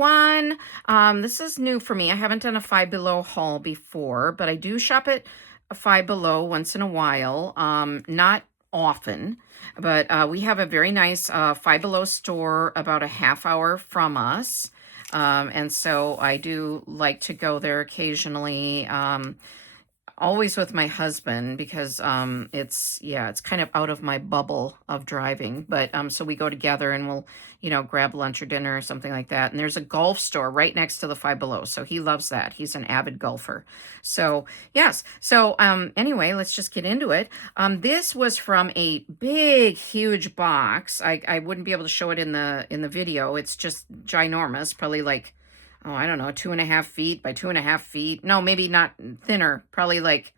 everyone. This is new for me. I haven't done a Five Below haul before, but I do shop at Five Below once in a while. Not often, but we have a very nice Five Below store about a half hour from us. And so I do like to go there occasionally. Always with my husband because it's kind of out of my bubble of driving, but so we go together and we'll grab lunch or dinner or something like that. And there's a golf store right next to the Five Below, so he loves that. He's an avid golfer. So yes, so anyway, let's just get into it. This was from a big huge box. I wouldn't be able to show it in the video. It's just ginormous, probably like, oh, I don't know, 2.5 feet by 2.5 feet. No, maybe not, thinner, probably like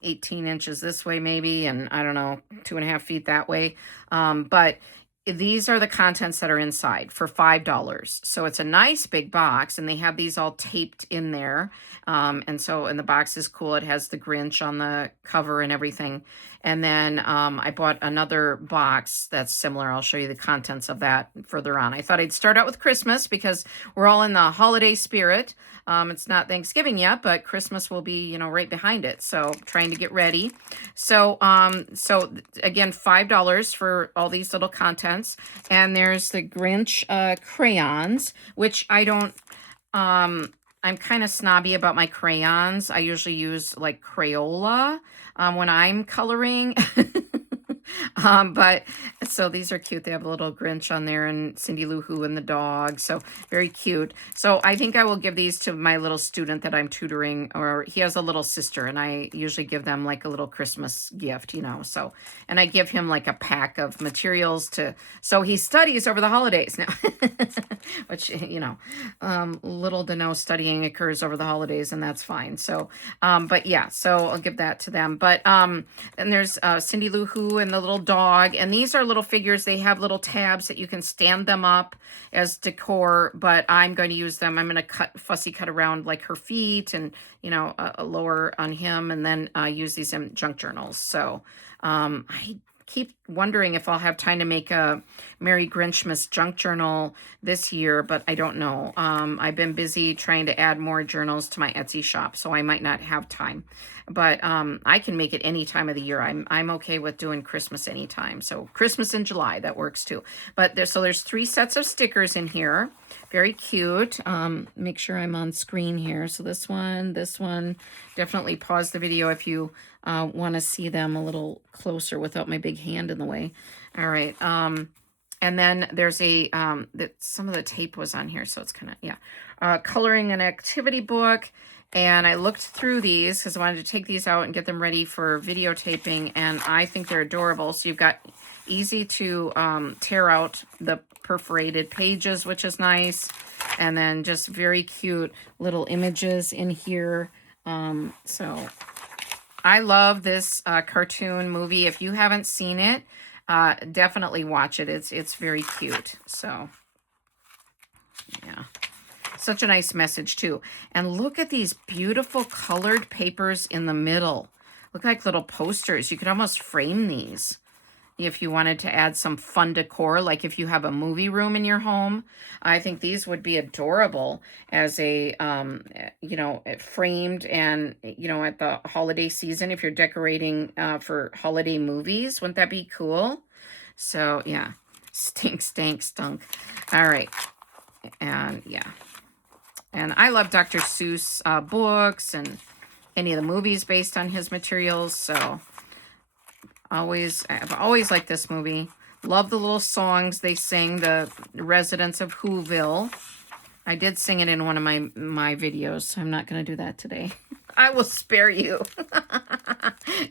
18 inches this way maybe, and I don't know, 2.5 feet that way. But these are the contents that are inside for $5. So it's a nice big box, and they have these all taped in there. And the box is cool. It has the Grinch on the cover and everything. And then I bought another box that's similar. I'll show you the contents of that further on. I thought I'd start out with Christmas because we're all in the holiday spirit. It's not Thanksgiving yet, but Christmas will be, right behind it. So trying to get ready. So again, $5 for all these little contents. And there's the Grinch crayons, which I don't, I'm kind of snobby about my crayons. I usually use like Crayola when I'm coloring. But so these are cute. They have a little Grinch on there and Cindy Lou Who and the dog. So very cute. So I think I will give these to my little student that I'm tutoring, or he has a little sister, and I usually give them like a little Christmas gift, So, and I give him like a pack of materials so he studies over the holidays now, which, little to no studying occurs over the holidays, and that's fine. So, but yeah, so I'll give that to them. But, and there's Cindy Lou Who and the little dog, and these are little figures. They have little tabs that you can stand them up as decor, but I'm going to use them. I'm going to fussy cut around like her feet and a lower on him, and then use these in junk journals. So I keep wondering if I'll have time to make a Merry Grinchmas junk journal this year, but I don't know. I've been busy trying to add more journals to my Etsy shop, so I might not have time. But I can make it any time of the year. I'm okay with doing Christmas anytime. So Christmas in July, that works too. But there's 3 sets of stickers in here. Very cute. Make sure I'm on screen here. So this one. Definitely pause the video if you want to see them a little closer without my big hand in the way. All right. And then there's some of the tape was on here, so it's kind of, coloring an activity book. And I looked through these because I wanted to take these out and get them ready for videotaping, and I think they're adorable. So you've got easy to tear out the perforated pages, which is nice, and then just very cute little images in here. So I love this cartoon movie. If you haven't seen it, definitely watch it. It's very cute. So yeah. Such a nice message too. And look at these beautiful colored papers in the middle. Look like little posters. You could almost frame these if you wanted to add some fun decor, like if you have a movie room in your home. I think these would be adorable as a, framed and, at the holiday season, if you're decorating for holiday movies. Wouldn't that be cool? So yeah, stunk. All right. And yeah. And I love Dr. Seuss books and any of the movies based on his materials. So I've always liked this movie. Love the little songs they sing, the residents of Whoville. I did sing it in one of my videos, so I'm not going to do that today. I will spare you.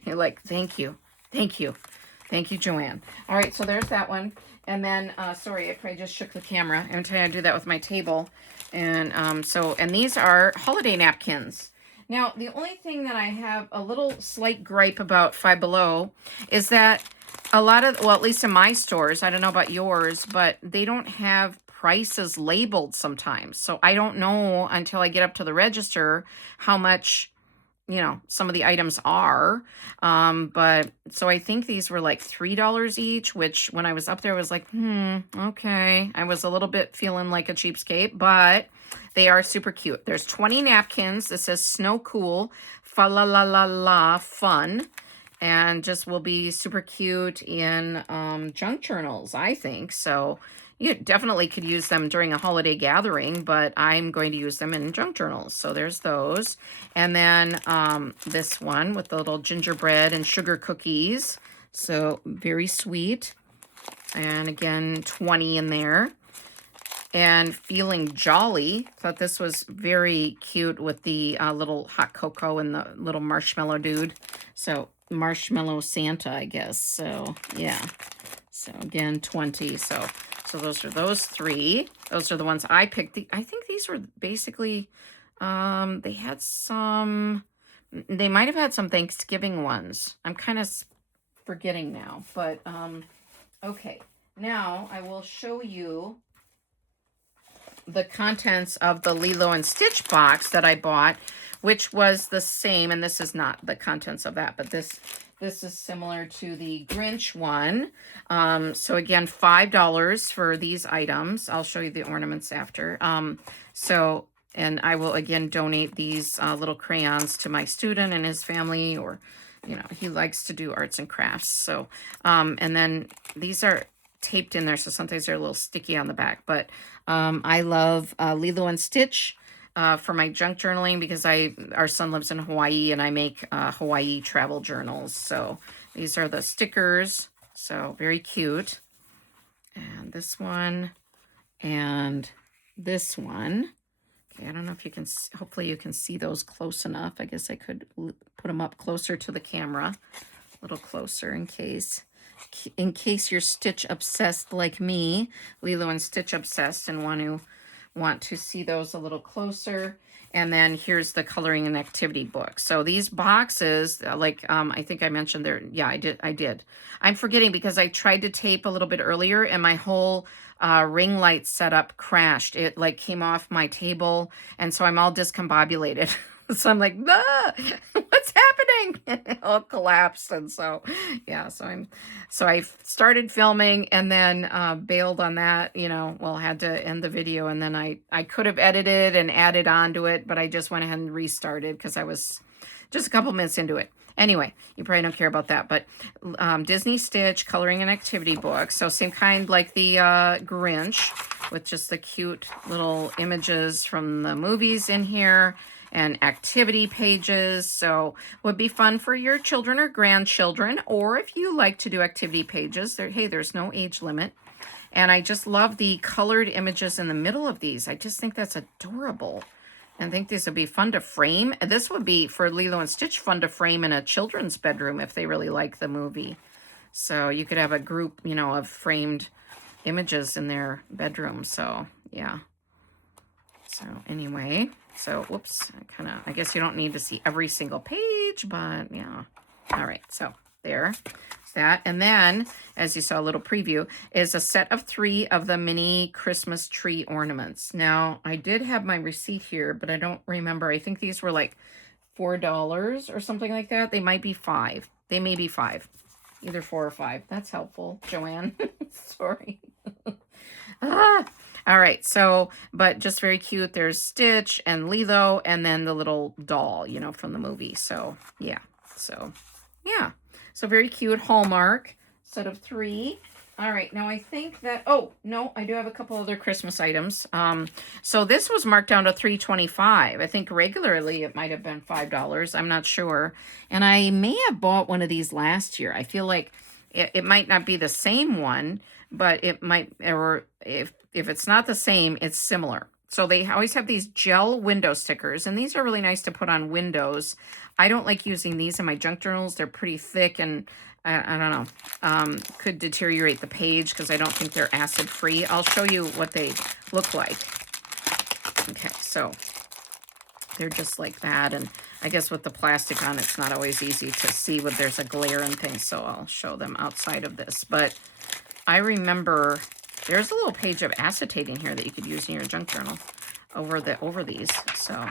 You're like, thank you. Thank you, Joanne. All right, so there's that one. And then, sorry, I probably just shook the camera. I'm trying to do that with my table. And and these are holiday napkins. Now, the only thing that I have a little slight gripe about Five Below is that a lot of, well, at least in my stores, I don't know about yours, but they don't have prices labeled sometimes. So I don't know until I get up to the register how much some of the items are. But so I think these were like $3 each, which when I was up there, I was like, okay. I was a little bit feeling like a cheapskate, but they are super cute. There's 20 napkins. This says Snow Cool, fa la la la la fun. And just will be super cute in junk journals, I think. So you definitely could use them during a holiday gathering, but I'm going to use them in junk journals. So there's those. And then this one with the little gingerbread and sugar cookies. So very sweet. And again, 20 in there. And Feeling Jolly. Thought this was very cute with the little hot cocoa and the little marshmallow dude. So Marshmallow Santa, I guess. So yeah. So again, 20. So those are those three. Those are the ones I picked. I think these were basically, they had some, they might have had some Thanksgiving ones. I'm kind of forgetting now, but okay. Now I will show you the contents of the Lilo and Stitch box that I bought, which was the same, and this is not the contents of that, but this is similar to the Grinch one. So again, $5 for these items. I'll show you the ornaments after. And I will again donate these little crayons to my student and his family, or he likes to do arts and crafts. So and then these are taped in there, so sometimes they're a little sticky on the back, but I love Lilo and Stitch for my junk journaling, because our son lives in Hawaii and I make Hawaii travel journals. So these are the stickers. So very cute. And this one and this one. Okay, I don't know if you can, hopefully you can see those close enough. I guess I could put them up closer to the camera, a little closer in case you're Stitch obsessed like me, Lilo and Stitch obsessed, and want to see those a little closer. And then here's the coloring and activity book. So these boxes, like I think I mentioned there, yeah, I did. I'm forgetting because I tried to tape a little bit earlier and my whole ring light setup crashed. It like came off my table, and so I'm all discombobulated. So I'm like, what's happening? It all collapsed. And so, yeah, so I started filming and then bailed on that, had to end the video. And then I could have edited and added on to it, but I just went ahead and restarted because I was just a couple minutes into it. Anyway, you probably don't care about that, but Disney Stitch coloring and activity book. So same kind like the Grinch, with just the cute little images from the movies in here, and activity pages. So would be fun for your children or grandchildren, or if you like to do activity pages, there's no age limit. And I just love the colored images in the middle of these. I just think that's adorable. And I think these would be fun to frame. And this would be, for Lilo and Stitch, fun to frame in a children's bedroom if they really like the movie. So you could have a group, of framed images in their bedroom. So yeah. So anyway, so whoops, I guess you don't need to see every single page, but yeah. All right, so there's that. And then, as you saw a little preview, is a set of 3 of the mini Christmas tree ornaments. Now, I did have my receipt here, but I don't remember. I think these were like $4 or something like that. They might be 5. They may be 5. Either 4 or 5. That's helpful, Joanne. Sorry. All right, so, but just very cute. There's Stitch and Lilo, and then the little doll, from the movie. So, yeah. So, yeah. So, very cute. Hallmark set of 3. All right, now I think that, oh, no, I do have a couple other Christmas items. So this was marked down to $3.25. I think regularly it might have been $5. I'm not sure. And I may have bought one of these last year. I feel like it might not be the same one, but it might, or if it's not the same, it's similar. So they always have these gel window stickers, and these are really nice to put on windows. I don't like using these in my junk journals. They're pretty thick, and I don't know, could deteriorate the page because I don't think they're acid free. I'll show you what they look like. Okay, so they're just like that, and I guess with the plastic on, it's not always easy to see when there's a glare and things, so I'll show them outside of this. But I remember there's a little page of acetate in here that you could use in your junk journal over these. So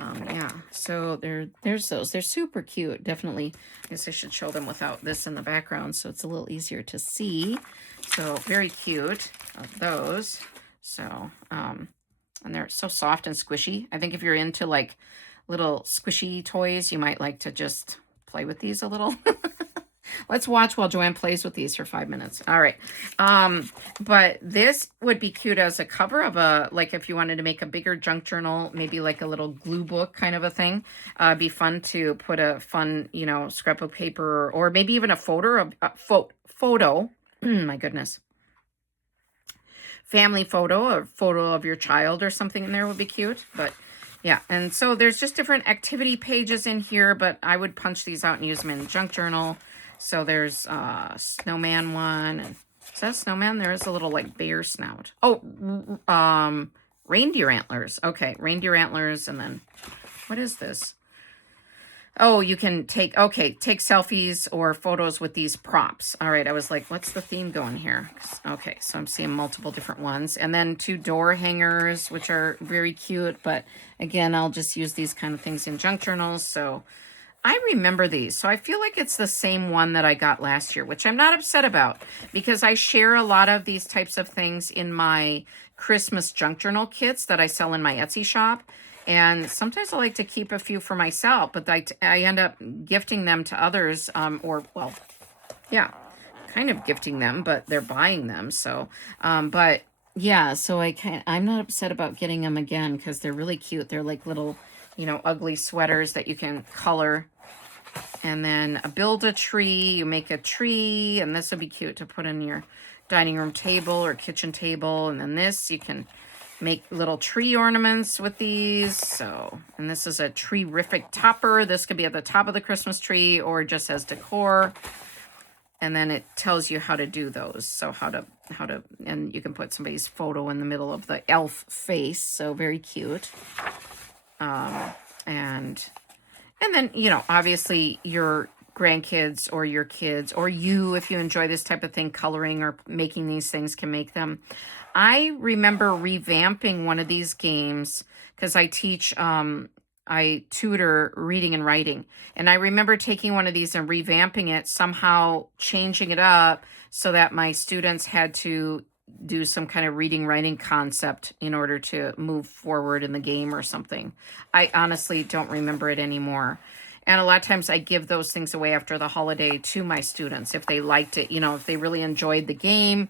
Yeah, so there's those. They're super cute. Definitely, I guess I should show them without this in the background so it's a little easier to see. So very cute of those. So, and they're so soft and squishy. I think if you're into like little squishy toys, you might like to just play with these a little. Let's watch while Joanne plays with these for 5 minutes. All right. But this would be cute as a cover of a, like if you wanted to make a bigger junk journal, maybe like a little glue book kind of a thing. Be fun to put a fun, you know, scrapbook paper or maybe even a photo of photo. My goodness. Family photo or photo of your child or something in there would be cute. But yeah, and so there's just different activity pages in here, but I would punch these out and use them in junk journal. So there's snowman one. And is that snowman? There is a little like bear snout. Oh, reindeer antlers. Okay, reindeer antlers. And then what is this? Oh, you can take selfies or photos with these props. All right, I was like, what's the theme going here? Okay, so I'm seeing multiple different ones. And then 2 door hangers, which are very cute. But again, I'll just use these kind of things in junk journals. So I remember these. So I feel like it's the same one that I got last year, which I'm not upset about because I share a lot of these types of things in my Christmas junk journal kits that I sell in my Etsy shop. And sometimes I like to keep a few for myself, but I end up gifting them to others, or, well, yeah, kind of gifting them, but they're buying them. So, but yeah, so I'm not upset about getting them again because they're really cute. They're like little, you know, ugly sweaters that you can color. And then build a tree, you make a tree, and this would be cute to put in your dining room table or kitchen table. And then this, you can make little tree ornaments with these. So, and this is a tree-rific topper. This could be at the top of the Christmas tree or just as decor. And then it tells you how to do those. So how to, and you can put somebody's photo in the middle of the elf face. So very cute. And then, you know, obviously your grandkids or your kids or you, if you enjoy this type of thing, coloring or making these things can make them. I remember revamping one of these games because I teach, I tutor reading and writing. And I remember taking one of these and revamping it, somehow changing it up so that my students had to do some kind of reading writing concept in order to move forward in the game or something. I honestly don't remember it anymore. And a lot of times I give those things away after the holiday to my students if they liked it, you know, if they really enjoyed the game.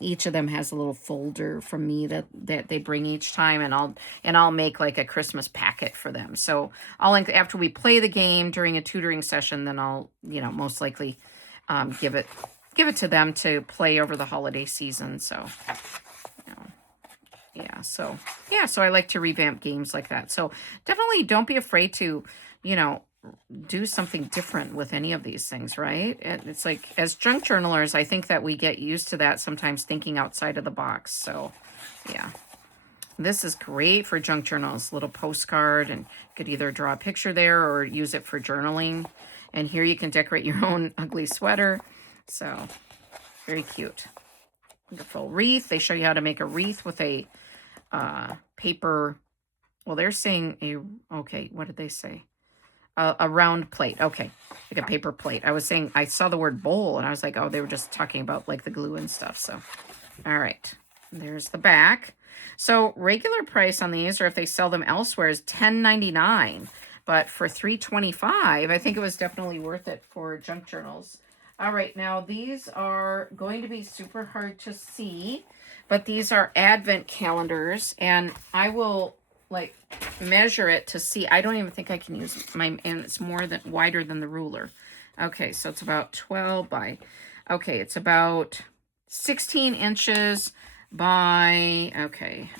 Each of them has a little folder from me that they bring each time, and I'll make like a Christmas packet for them. So after we play the game during a tutoring session, then I'll, you know, most likely give it to them to play over the holiday season. So, you know, yeah. So I like to revamp games like that. So definitely don't be afraid to, you know, do something different with any of these things, right? And it's like, as junk journalers, I think that we get used to that sometimes, thinking outside of the box. So, yeah. This is great for junk journals, little postcard, and you could either draw a picture there or use it for journaling. And here you can decorate your own ugly sweater. So, very cute. Wonderful wreath. They show you how to make a wreath with a paper. Well, they're saying okay, what did they say? A round plate. Okay, like a paper plate. I was saying, I saw the word bowl, and I was like, oh, they were just talking about like the glue and stuff. So, all right. There's the back. So regular price on these, or if they sell them elsewhere, is $10.99. But for $3.25, I think it was definitely worth it for junk journals. All right, now these are going to be super hard to see, but these are advent calendars, and I will like measure it to see. I don't even think I can use and it's wider than the ruler. Okay, so it's about 12 by, okay, it's about 16 inches by, okay,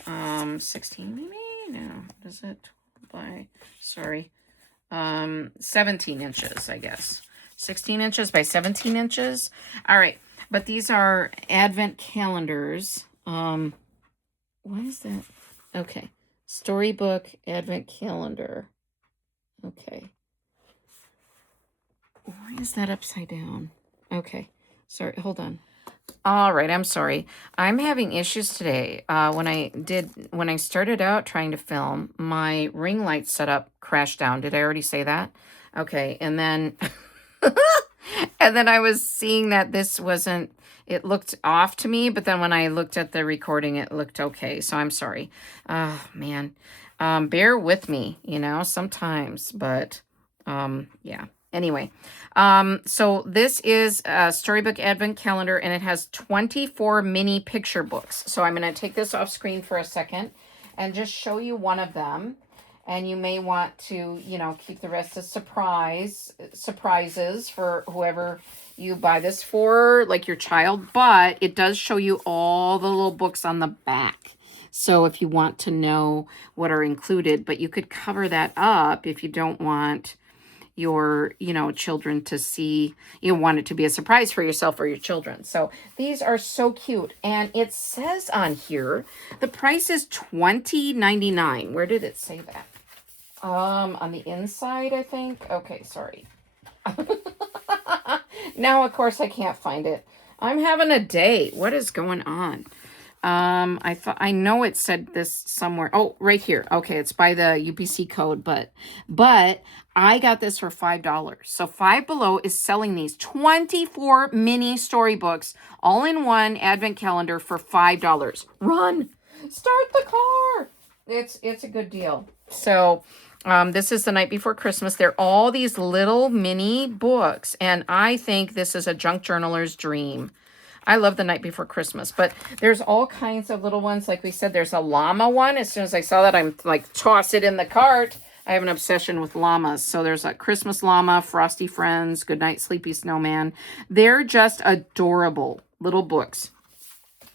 16 maybe? No, is it 12 by, sorry, 17 inches, I guess. 16 inches by 17 inches. All right, but these are advent calendars. What is that? Okay. Storybook advent calendar. Okay. Why is that upside down? Okay. Sorry, hold on. All right, I'm sorry. I'm having issues today. When I started out trying to film, my ring light setup crashed down. Did I already say that? Okay, and then and then I was seeing that this wasn't, it looked off to me, but then when I looked at the recording, it looked okay. So I'm sorry. Oh, man. Bear with me, sometimes, but yeah. Anyway, so this is a Storybook Advent Calendar, and it has 24 mini picture books. So I'm going to take this off screen for a second and just show you one of them. And you may want to, keep the rest as surprises for whoever you buy this for, like your child. But it does show you all the little books on the back. So if you want to know what are included, but you could cover that up if you don't want your, children to see, you want it to be a surprise for yourself or your children. So these are so cute. And it says on here, the price is $20.99. Where did it say that? On the inside, I think. Okay, sorry. Now, of course, I can't find it. I'm having a day. What is going on? I know it said this somewhere. Oh, right here. Okay, it's by the UPC code, but I got this for $5. So Five Below is selling these 24 mini storybooks all in one advent calendar for $5. Run! Start the car! It's a good deal. So this is the night before Christmas. They're all these little mini books, and I think this is a junk journaler's dream. I love the night before Christmas, but there's all kinds of little ones. Like we said, there's a llama one. As soon as I saw that, I'm like, toss it in the cart. I have an obsession with llamas. So there's a Christmas llama, Frosty Friends, Goodnight Sleepy Snowman. They're just adorable little books.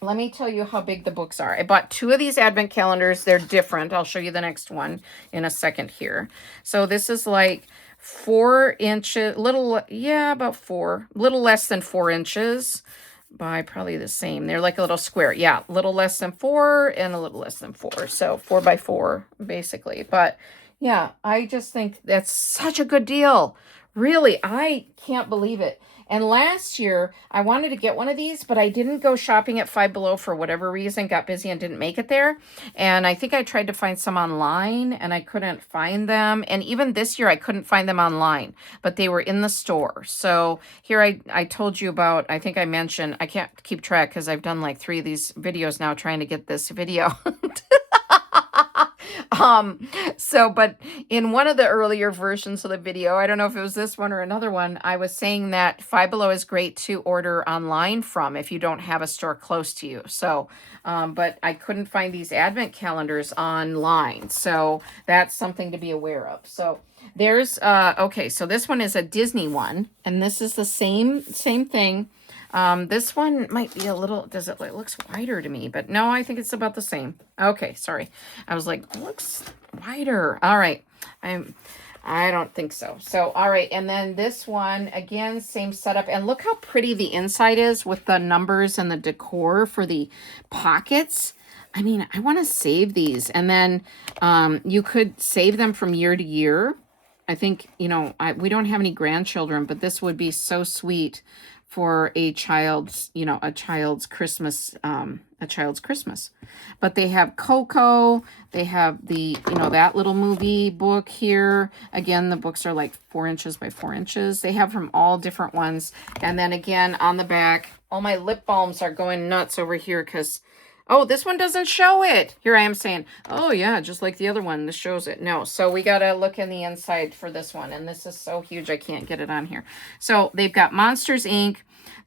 Let me tell you how big the books are. I bought 2 of these advent calendars. They're different. I'll show you the next one in a second here. So this is like 4 inches, about 4, little less than 4 inches by probably the same. They're like a little square. Yeah, a little less than 4 and a little less than 4. So 4 by 4, basically. But yeah, I just think that's such a good deal. Really, I can't believe it. And last year, I wanted to get one of these, but I didn't go shopping at Five Below for whatever reason, got busy and didn't make it there. And I think I tried to find some online and I couldn't find them. And even this year, I couldn't find them online, but they were in the store. So here I told you about, I think I mentioned, I can't keep track because I've done like 3 of these videos now trying to get this video. But in one of the earlier versions of the video, I don't know if it was this one or another one, I was saying that Five Below is great to order online from if you don't have a store close to you. So, but I couldn't find these advent calendars online. So that's something to be aware of. So there's, okay, so this one is a Disney one, and this is the same thing. This one might be a little, it looks wider to me, but no, I think it's about the same. Okay, sorry. I was like, it looks wider. All right. I don't think so. So, all right. And then this one, again, same setup. And look how pretty the inside is with the numbers and the decor for the pockets. I mean, I want to save these. And then you could save them from year to year. I think, we don't have any grandchildren, but this would be so sweet for a child's Christmas, But they have Coco, they have the, that little movie book here. Again, the books are like 4 inches by 4 inches. They have from all different ones. And then again, on the back, all my lip balms are going nuts over here because, oh, this one doesn't show it. Here I am saying, oh yeah, just like the other one, this shows it. No, so we got to look in the inside for this one. And this is so huge, I can't get it on here. So they've got Monsters, Inc.,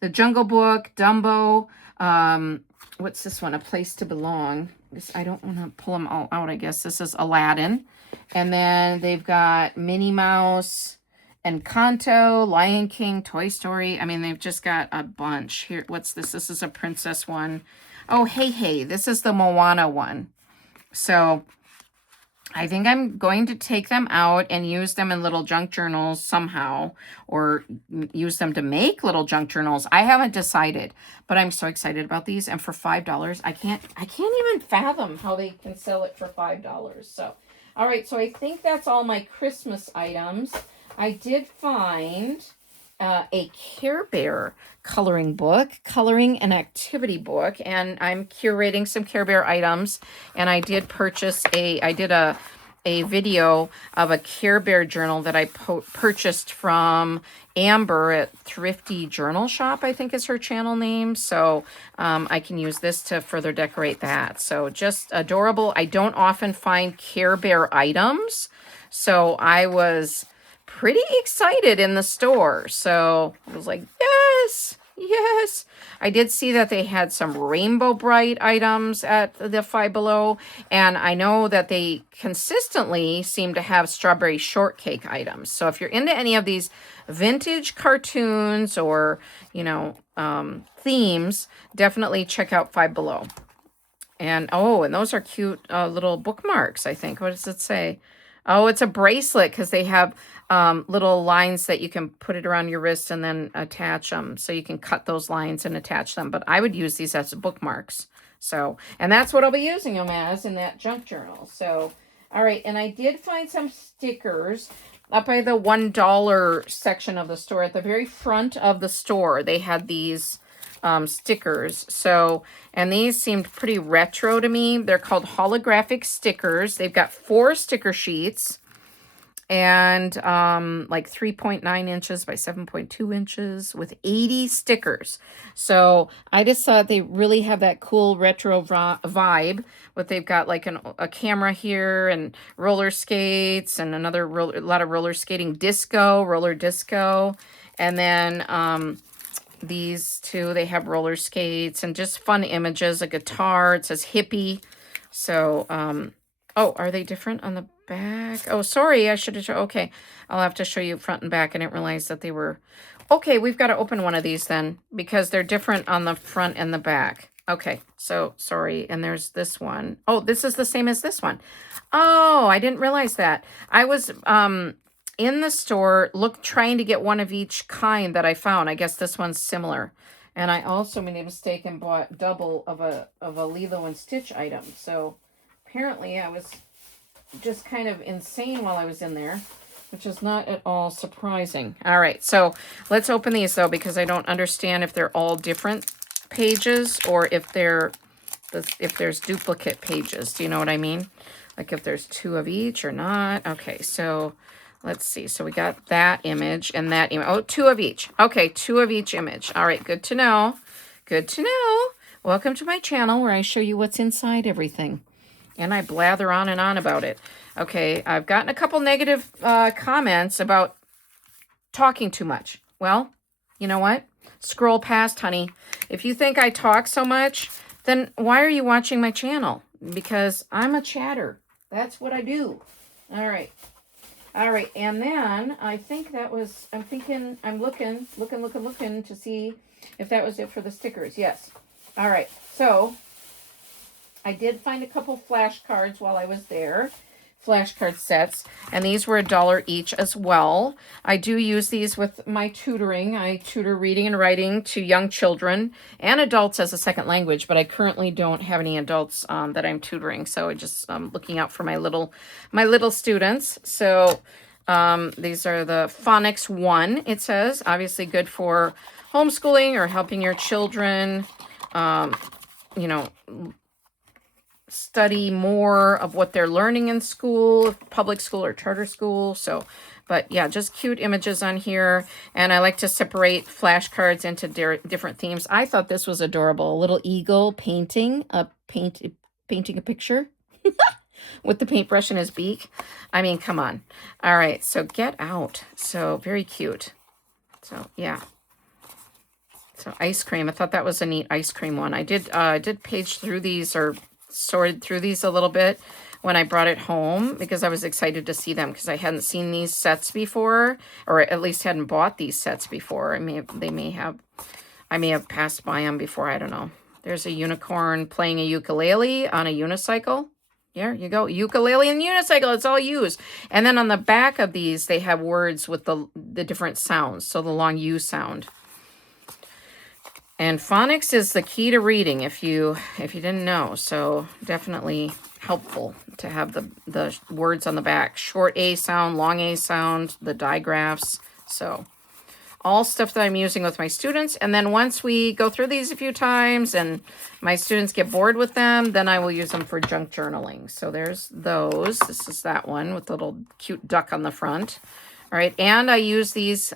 The Jungle Book, Dumbo. What's this one? A Place to Belong. I don't want to pull them all out, I guess. This is Aladdin. And then they've got Minnie Mouse, Encanto, Lion King, Toy Story. I mean, they've just got a bunch. Here, what's this? This is a princess one. Oh, hey, this is the Moana one. So I think I'm going to take them out and use them in little junk journals somehow, or use them to make little junk journals. I haven't decided, but I'm so excited about these. And for $5, I can't even fathom how they can sell it for $5. So, all right. So I think that's all my Christmas items. I did find a Care Bear coloring book, coloring and activity book, and I'm curating some Care Bear items. And I did a video of a Care Bear journal that I purchased from Amber at Thrifty Journal Shop, I think is her channel name. So I can use this to further decorate that. So just adorable. I don't often find Care Bear items, so I was pretty excited in the store. So I was like, yes, yes. I did see that they had some Rainbow Bright items at the Five Below, and I know that they consistently seem to have strawberry shortcake items. So if you're into any of these vintage cartoons or, themes, definitely check out Five Below. And and those are cute little bookmarks, I think. What does it say? Oh, it's a bracelet because they have little lines that you can put it around your wrist and then attach them. So you can cut those lines and attach them. But I would use these as bookmarks. So, and that's what I'll be using them as in that junk journal. So, all right. And I did find some stickers up by the $1 section of the store. At the very front of the store, they had these stickers. So, and these seemed pretty retro to me. They're called holographic stickers. They've got 4 sticker sheets and like 3.9 inches by 7.2 inches with 80 stickers. So I just thought they really have that cool retro vibe. But they've got like a camera here and roller skates and a lot of roller skating roller disco. And then these two, they have roller skates and just fun images, a guitar. It says hippie. So, are they different on the back? Oh, sorry, I should have shown. Okay, I'll have to show you front and back. I didn't realize that they were. Okay, we've got to open one of these then because they're different on the front and the back. Okay, so sorry. And there's this one. Oh, this is the same as this one. Oh, I didn't realize that. I was in the store trying to get one of each kind that I found. I guess this one's similar. And I also made a mistake and bought double of a Lilo and Stitch item. So apparently I was just kind of insane while I was in there, which is not at all surprising. All right, so let's open these though, because I don't understand if they're all different pages or if there's duplicate pages. Do you know what I mean? Like if there's 2 of each or not. Okay, so let's see. So we got that image and that image. Oh, 2 of each. Okay, 2 of each image. All right, good to know. Good to know. Welcome to my channel where I show you what's inside everything. And I blather on and on about it. Okay, I've gotten a couple negative comments about talking too much. Well, you know what? Scroll past, honey. If you think I talk so much, then why are you watching my channel? Because I'm a chatter. That's what I do. All right. All right, and then I think I'm looking to see if that was it for the stickers. Yes. All right, so I did find a couple flashcards while I was there, flashcard sets, and these were $1 each as well. I do use these with my tutoring. I tutor reading and writing to young children and adults as a second language, but I currently don't have any adults that I'm tutoring, so I just looking out for my little students. So these are the Phonics 1, it says. Obviously good for homeschooling or helping your children, study more of what they're learning in school, public school or charter school. So, but yeah, just cute images on here. And I like to separate flashcards into different themes. I thought this was adorable. A little eagle painting a picture with the paintbrush in his beak. I mean, come on. All right, so get out. So very cute. So yeah. So ice cream. I thought that was a neat ice cream one. I did page through these or sorted through these a little bit when I brought it home because I was excited to see them because I hadn't seen these sets before, or at least hadn't bought these sets before. I may have passed by them before. I don't know. There's a unicorn playing a ukulele on a unicycle. There you go. Ukulele and unicycle. It's all used. And then on the back of these, they have words with the different sounds. So the long U sound. And phonics is the key to reading if you didn't know. So definitely helpful to have the words on the back. Short A sound, long A sound, the digraphs. So all stuff that I'm using with my students. And then once we go through these a few times and my students get bored with them, then I will use them for junk journaling. So there's those. This is that one with the little cute duck on the front. All right. And I use these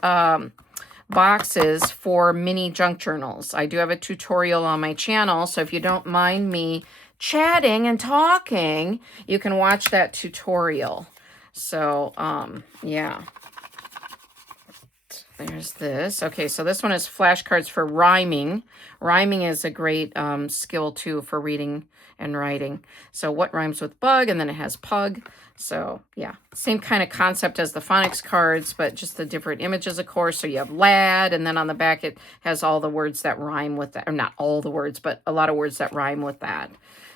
boxes for mini junk journals. I do have a tutorial on my channel. So if you don't mind me chatting and talking, you can watch that tutorial. So, yeah. There's this. Okay, so this one is flashcards for rhyming. Rhyming is a great skill, too, for reading and writing. So what rhymes with bug? And then it has pug. So, yeah, same kind of concept as the phonics cards, but just the different images, of course. So you have lad, and then on the back it has all the words that rhyme with that. Or not all the words, but a lot of words that rhyme with that.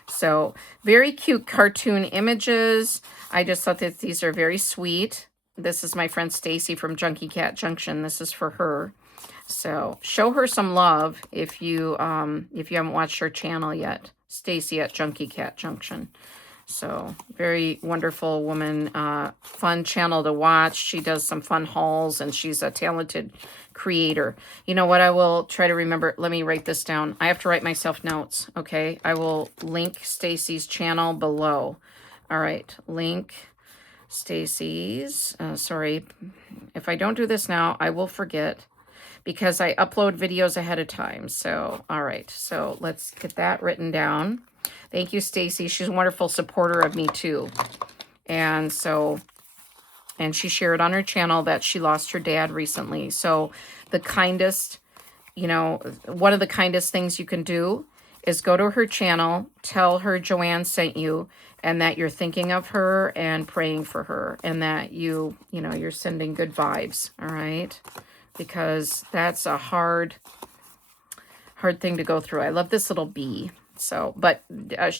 So very cute cartoon images. I just thought that these are very sweet. This is my friend Stacy from Junkie Cat Junction. This is for her. So show her some love if you haven't watched her channel yet. Stacy at Junkie Cat Junction. So very wonderful woman, fun channel to watch. She does some fun hauls and she's a talented creator. You know what, I will try to remember. Let me write this down. I have to write myself notes. Okay. I will link Stacy's channel below. All right. Link Stacy's, sorry, if I don't do this now, I will forget because I upload videos ahead of time. So, all right, so let's get that written down. Thank you, Stacy. She's a wonderful supporter of me too. And so, and she shared on her channel that she lost her dad recently. So the kindest, you know, one of the kindest things you can do is go to her channel, tell her Joanne sent you, and that you're thinking of her and praying for her, and that you know, you're sending good vibes, all right? Because that's a hard thing to go through. I love this little bee. So, but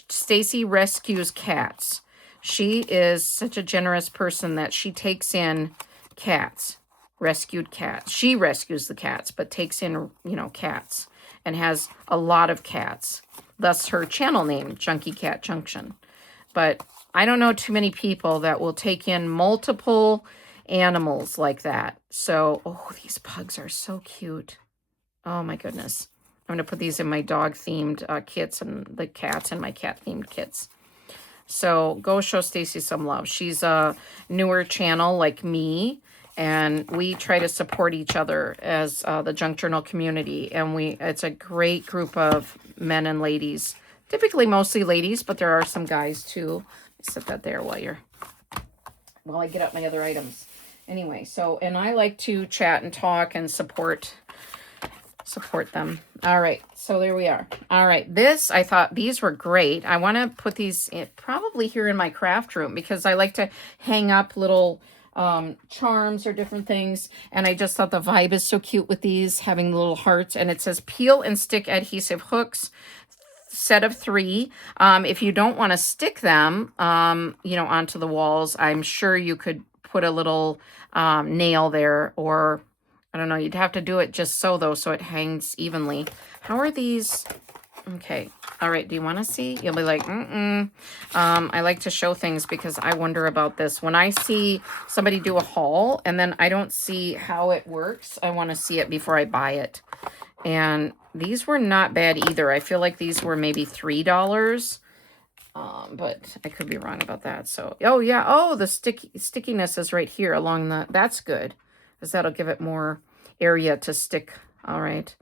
Stacy rescues cats. She is such a generous person that she takes in cats, rescued cats. She rescues the cats, but takes in, you know, cats, and has a lot of cats. Thus her channel name, Junkie Cat Junction. But I don't know too many people that will take in multiple animals like that. So, oh, these pugs are so cute. Oh, my goodness. I'm going to put these in my dog-themed kits and the cats in my cat-themed kits. So go show Stacy some love. She's a newer channel like me, and we try to support each other as the junk journal community. And it's a great group of men and ladies. Typically mostly ladies, but there are some guys too. Set that there while I get up my other items. Anyway, so, and I like to chat and talk and support them. All right, so there we are. All right, I thought these were great. I want to put these probably here in my craft room because I like to hang up little charms or different things, and I just thought the vibe is so cute with these, having little hearts, and it says peel and stick adhesive hooks, set of 3. If you don't want to stick them, you know, onto the walls, I'm sure you could put a little nail there, or I don't know, you'd have to do it just so though, so it hangs evenly. How are these? Okay. All right. Do you want to see? You'll be like, I like to show things because I wonder about this. When I see somebody do a haul and then I don't see how it works, I want to see it before I buy it. And these were not bad either. I feel like these were maybe $3. But I could be wrong about that. So, oh yeah. Oh, the stickiness is right here along that's good. Because that'll give it more area to stick. All right.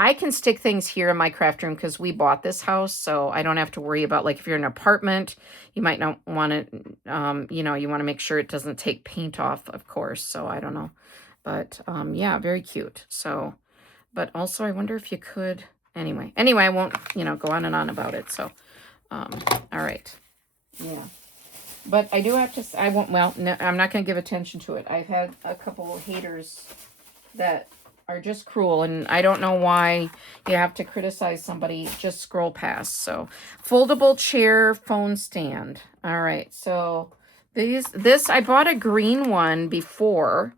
I can stick things here in my craft room because we bought this house, so I don't have to worry about, like, if you're in an apartment, you might not want to, you know, you want to make sure it doesn't take paint off, of course, so I don't know. But, yeah, very cute. So, but also I wonder if you could, anyway, I won't, you know, go on and on about it, so, all right. Yeah. But I do have to, I won't, well, no, I'm not going to give attention to it. I've had a couple of haters that are just cruel, and I don't know why you have to criticize somebody. Just scroll past. So, foldable chair phone stand. All right, so this I bought a green one before,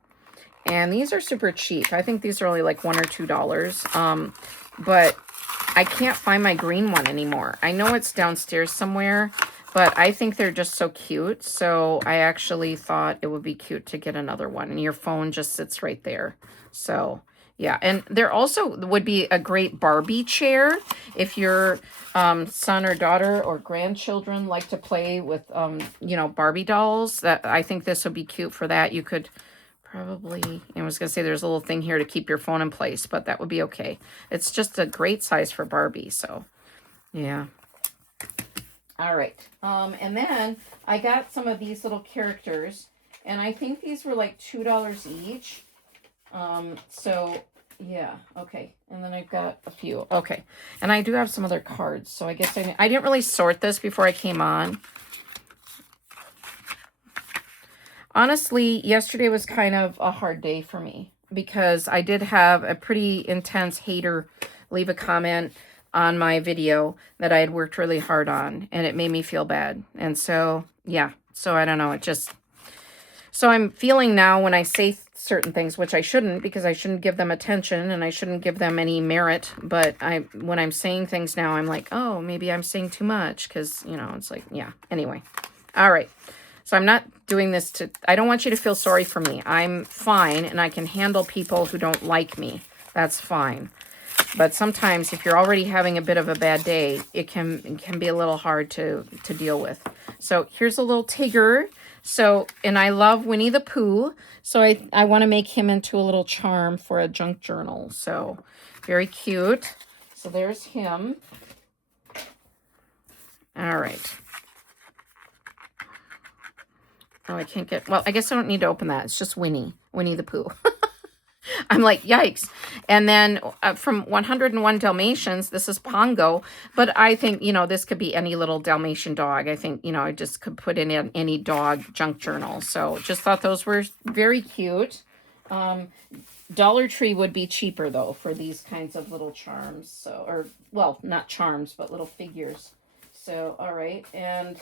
and these are super cheap. I think these are only like $1 or $2. But I can't find my green one anymore. I know it's downstairs somewhere, but I think they're just so cute. So I actually thought it would be cute to get another one, and your phone just sits right there. So Yeah, and there also would be a great Barbie chair if your son or daughter or grandchildren like to play with, you know, Barbie dolls. That I think this would be cute for that. You could probably, I was going to say there's a little thing here to keep your phone in place, but that would be okay. It's just a great size for Barbie, so yeah. All right. And then I got some of these little characters, and I think these were like $2 each. So yeah, okay. And then I've got a few. Okay. And I do have some other cards, so I guess I didn't really sort this before I came on. Honestly, yesterday was kind of a hard day for me because I did have a pretty intense hater leave a comment on my video that I had worked really hard on, and it made me feel bad. And so, yeah, so I don't know, it just, so I'm feeling now when I say certain things, which I shouldn't, because I shouldn't give them attention and I shouldn't give them any merit, but when I'm saying things now, I'm like, oh, maybe I'm saying too much, because, you know, it's like, yeah, anyway. All right. So I'm not doing this I don't want you to feel sorry for me. I'm fine, and I can handle people who don't like me. That's fine. But sometimes if you're already having a bit of a bad day, it can be a little hard to deal with. So here's a little Tigger. So, and I love Winnie the Pooh. So I want to make him into a little charm for a junk journal. So very cute. So there's him. All right. Oh, I can't get, well, I guess I don't need to open that. It's just Winnie the Pooh. I'm like, yikes. And then from 101 Dalmatians, this is Pongo. But I think, you know, this could be any little Dalmatian dog. I think, you know, I just could put in any dog junk journal. So just thought those were very cute. Dollar Tree would be cheaper, though, for these kinds of little charms. So, or, well, not charms, but little figures. So, all right. And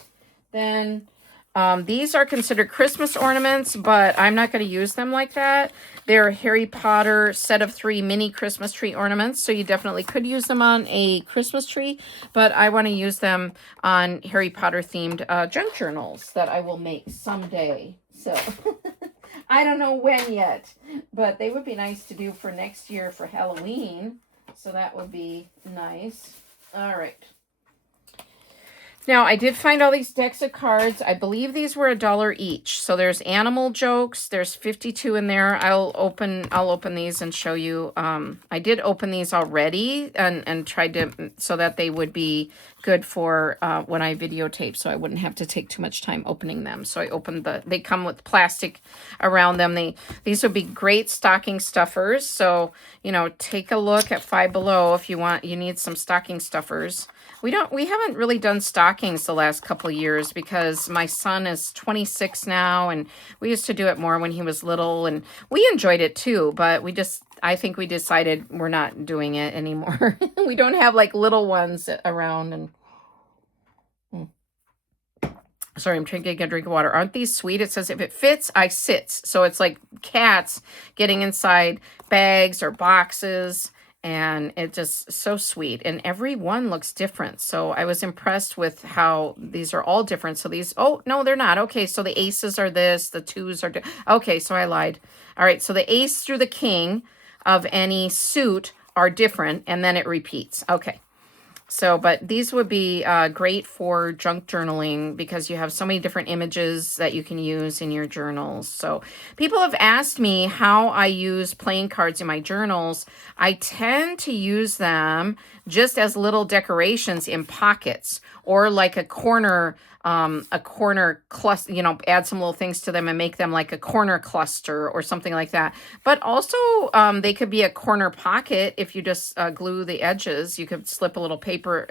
then these are considered Christmas ornaments, but I'm not going to use them like that. They're Harry Potter set of 3 mini Christmas tree ornaments, so you definitely could use them on a Christmas tree, but I want to use them on Harry Potter themed junk journals that I will make someday. So I don't know when yet, but they would be nice to do for next year for Halloween. So that would be nice. All right. Now, I did find all these decks of cards. I believe these were $1 each. So there's animal jokes. There's 52 in there. I'll open these and show you. I did open these already and tried to, so that they would be good for when I videotape, so I wouldn't have to take too much time opening them. So I opened they come with plastic around them. These would be great stocking stuffers. So, you know, take a look at Five Below if you need some stocking stuffers. We haven't really done stockings the last couple of years because my son is 26 now, and we used to do it more when he was little, and we enjoyed it too, but I think we decided we're not doing it anymore. We don't have like little ones around. And sorry, I'm taking a drink of water. Aren't these sweet? It says if it fits, I sits. So it's like cats getting inside bags or boxes. And it's just so sweet. And every one looks different. So I was impressed with how these are all different. So these, oh, no, they're not. Okay, so the aces are this, the twos are, okay, so I lied. All right, so the ace through the king of any suit are different, and then it repeats. Okay. So, but these would be great for junk journaling because you have so many different images that you can use in your journals. So people have asked me how I use playing cards in my journals. I tend to use them just as little decorations in pockets or like a corner cluster, you know, add some little things to them and make them like a corner cluster or something like that. But also they could be a corner pocket if you just glue the edges. You could slip a little paper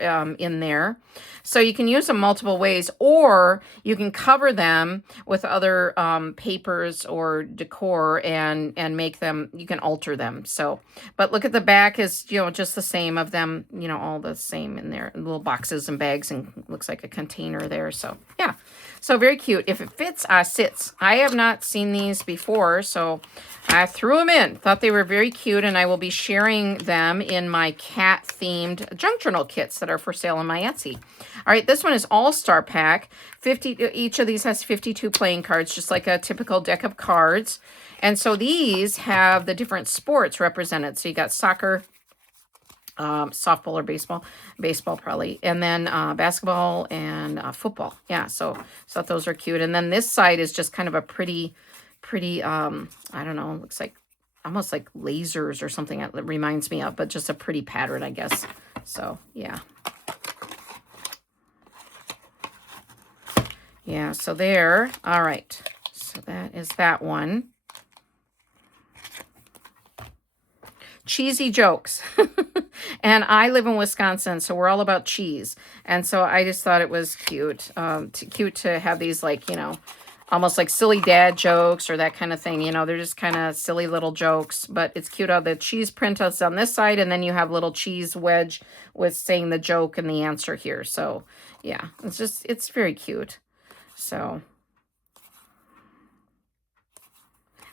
in there. So you can use them multiple ways, or you can cover them with other papers or decor and make them, you can alter them. So, but look at the back is, you know, just the same of them, you know, all the same in there, little boxes and bags, and looks like a container there. So yeah, so very cute. If it fits, sits. I have not seen these before, so I threw them in. Thought they were very cute, and I will be sharing them in my cat-themed junk journal kits that are for sale on my Etsy. All right, this one is All-Star Pack. 50. Each of these has 52 playing cards, just like a typical deck of cards. And so these have the different sports represented. So you got soccer, softball or baseball probably, and then basketball and football. Yeah, so thought those are cute. And then this side is just kind of a pretty, I don't know, looks like almost like lasers or something that reminds me of, but just a pretty pattern, I guess. So yeah. Yeah, so there. All right. So that is that one. Cheesy jokes. And I live in Wisconsin, so we're all about cheese. And so I just thought it was cute. Cute to have these, like, you know, almost like silly dad jokes or that kind of thing. You know, they're just kind of silly little jokes. But it's cute how the cheese print is on this side, and then you have little cheese wedge with saying the joke and the answer here. So, yeah, it's very cute. So,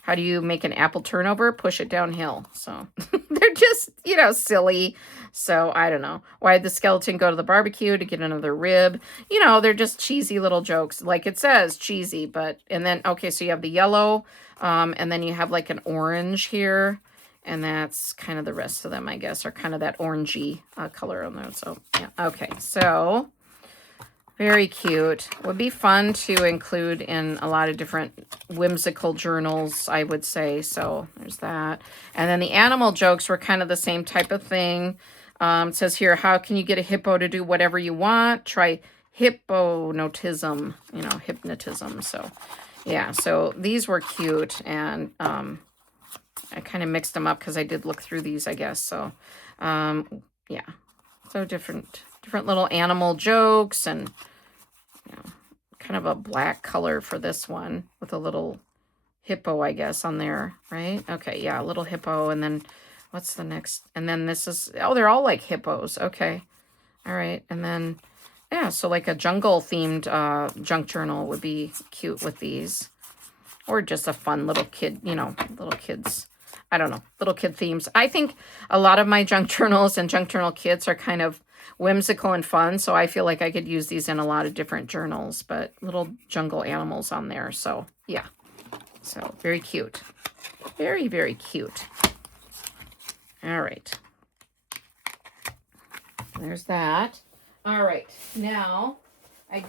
how do you make an apple turnover? Push it downhill. So, they're just, you know, silly. So, I don't know. Why did the skeleton go to the barbecue to get another rib? You know, they're just cheesy little jokes. Like it says, cheesy. But, and then, okay, so you have the yellow. And then you have like an orange here. And that's kind of the rest of them, I guess, are kind of that orangey color on there. So, yeah. Okay, so very cute. Would be fun to include in a lot of different whimsical journals, I would say. So there's that. And then the animal jokes were kind of the same type of thing. It says here, how can you get a hippo to do whatever you want? Try hypnotism, you know, hypnotism. So yeah, so these were cute. And I kind of mixed them up because I did look through these, I guess. So yeah, so different little animal jokes, and you know, kind of a black color for this one with a little hippo, I guess, on there, right? Okay, yeah, a little hippo. And then what's the next? And then this is, oh, they're all like hippos. Okay, all right. And then, yeah, so like a jungle themed junk journal would be cute with these, or just a fun little kid, you know, little kids. I don't know, little kid themes. I think a lot of my junk journals and junk journal kits are kind of whimsical and fun, so I feel like I could use these in a lot of different journals, but little jungle animals on there. So yeah, so very cute. Very, very cute. All right. There's that. All right. Now, I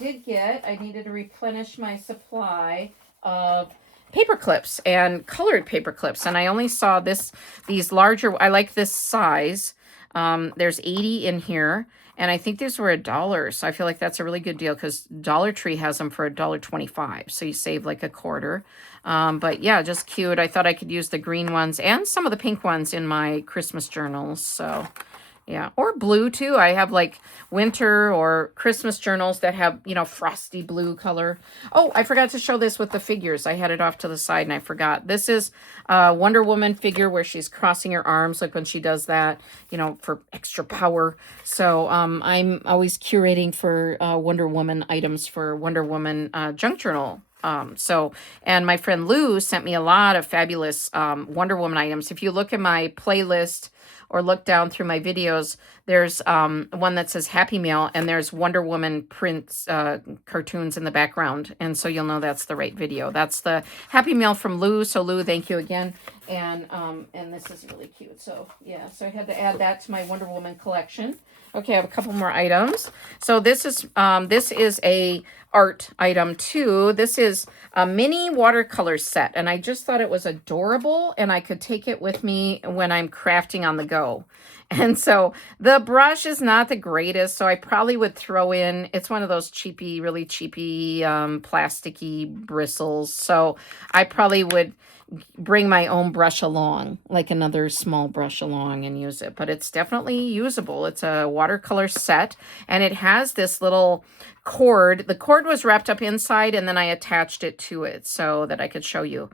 needed to replenish my supply of paper clips and colored paper clips. And I only saw these larger, I like this size. There's 80 in here. And I think these were $1. So I feel like that's a really good deal because Dollar Tree has them for $1.25. So you save like a quarter. But yeah, just cute. I thought I could use the green ones and some of the pink ones in my Christmas journals. So yeah, or blue too. I have like winter or Christmas journals that have, you know, frosty blue color. Oh, I forgot to show this with the figures. I had it off to the side and I forgot. This is a Wonder Woman figure where she's crossing her arms, like when she does that, you know, for extra power. So I'm always curating for Wonder Woman items for Wonder Woman junk journal. And my friend Lou sent me a lot of fabulous Wonder Woman items. If you look at my playlist or look down through my videos, there's one that says Happy Meal, and there's Wonder Woman prints, cartoons in the background. And so you'll know that's the right video. That's the Happy Meal from Lou. So Lou, thank you again. And this is really cute. So yeah, so I had to add that to my Wonder Woman collection. Okay, I have a couple more items. So this is a art item too. This is a mini watercolor set, and I just thought it was adorable, and I could take it with me when I'm crafting on the go. And so the brush is not the greatest, so I probably would throw in, it's one of those cheapy, really cheapy, plasticky bristles. So I probably would bring my own brush along, like another small brush along, and use it. But it's definitely usable. It's a watercolor set, and it has this little cord. The cord was wrapped up inside, and then I attached it to it so that I could show you.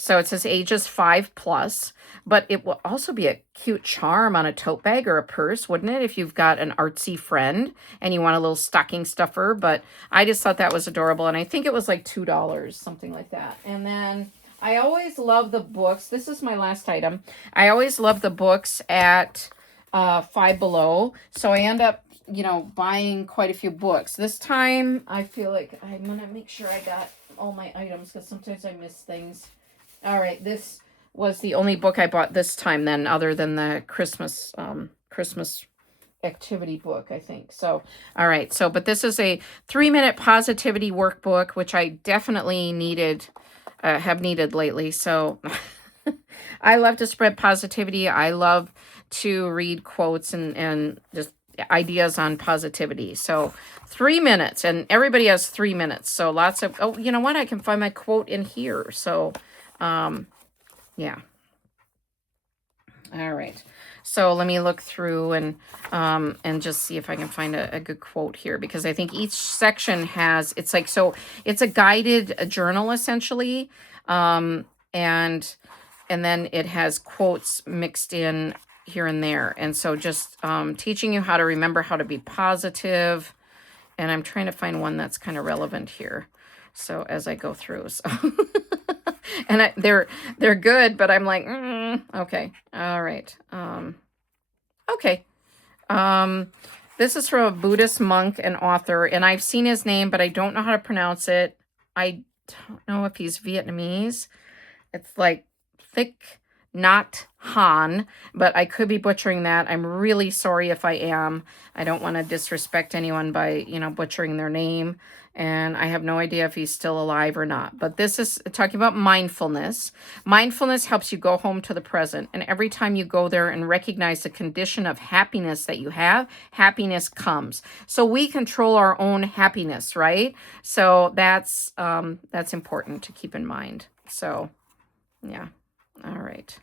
So it says ages 5+, but it will also be a cute charm on a tote bag or a purse, wouldn't it? If you've got an artsy friend and you want a little stocking stuffer. But I just thought that was adorable. And I think it was like $2, something like that. And then I always love the books. This is my last item. I always love the books at Five Below. So I end up, you know, buying quite a few books. This time I feel like I'm going to make sure I got all my items because sometimes I miss things. All right, this was the only book I bought this time then, other than the Christmas activity book, I think. So, all right. So, but this is a 3-minute positivity workbook, which I definitely needed, have needed lately. So I love to spread positivity. I love to read quotes and just ideas on positivity. So 3 minutes, and everybody has 3 minutes. So lots of, oh, you know what? I can find my quote in here. So, yeah. All right. So let me look through and just see if I can find a good quote here, because I think each section has, it's like, so it's a guided journal essentially. And then it has quotes mixed in here and there. And so just teaching you how to remember how to be positive. And I'm trying to find one that's kind of relevant here. So as I go through, so and they're good, but I'm like, okay, all right, okay. This is from a Buddhist monk and author, and I've seen his name, but I don't know how to pronounce it. I don't know if he's Vietnamese. It's like Thich Nhat Han, but I could be butchering that. I'm really sorry if I am. I don't want to disrespect anyone by, you know, butchering their name. And I have no idea if he's still alive or not. But this is talking about mindfulness. Mindfulness helps you go home to the present. And every time you go there and recognize the condition of happiness that you have, happiness comes. So we control our own happiness, right? So that's important to keep in mind. So, yeah. All right.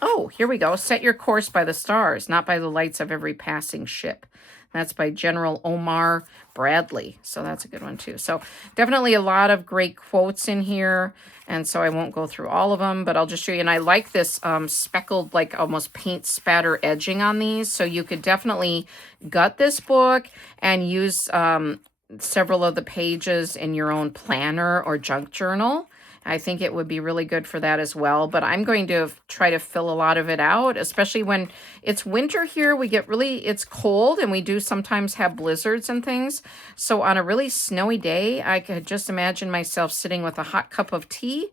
Oh, here we go. Set your course by the stars, not by the lights of every passing ship. That's by General Omar Bradley. So that's a good one too. So definitely a lot of great quotes in here. And so I won't go through all of them, but I'll just show you. And I like this speckled, like almost paint spatter edging on these. So you could definitely gut this book and use several of the pages in your own planner or junk journal. I think it would be really good for that as well. But I'm going to try to fill a lot of it out, especially when it's winter here. We get it's cold, and we do sometimes have blizzards and things. So on a really snowy day, I could just imagine myself sitting with a hot cup of tea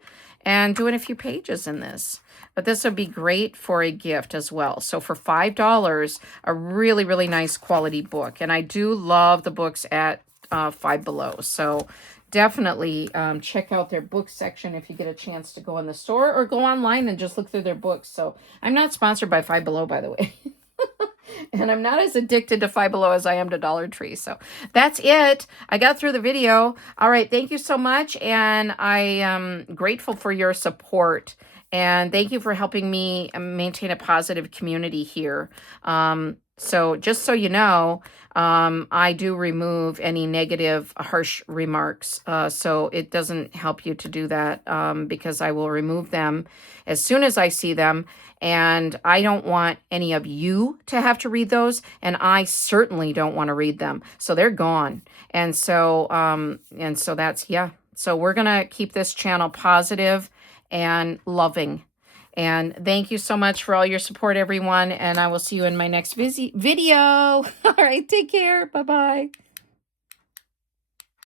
and doing a few pages in this. But this would be great for a gift as well. So for $5, a really, really nice quality book. And I do love the books at Five Below. So definitely check out their book section if you get a chance to go in the store, or go online and just look through their books. So I'm not sponsored by Five Below, by the way. And I'm not as addicted to Five Below as I am to Dollar Tree. So that's it. I got through the video. All right. Thank you so much. And I am grateful for your support. And thank you for helping me maintain a positive community here. So just so you know, I do remove any negative, harsh remarks. So it doesn't help you to do that because I will remove them as soon as I see them. And I don't want any of you to have to read those. And I certainly don't want to read them. So they're gone. And so that's, yeah. So we're going to keep this channel positive and loving. And thank you so much for all your support, everyone. And I will see you in my next video. All right, take care. Bye-bye.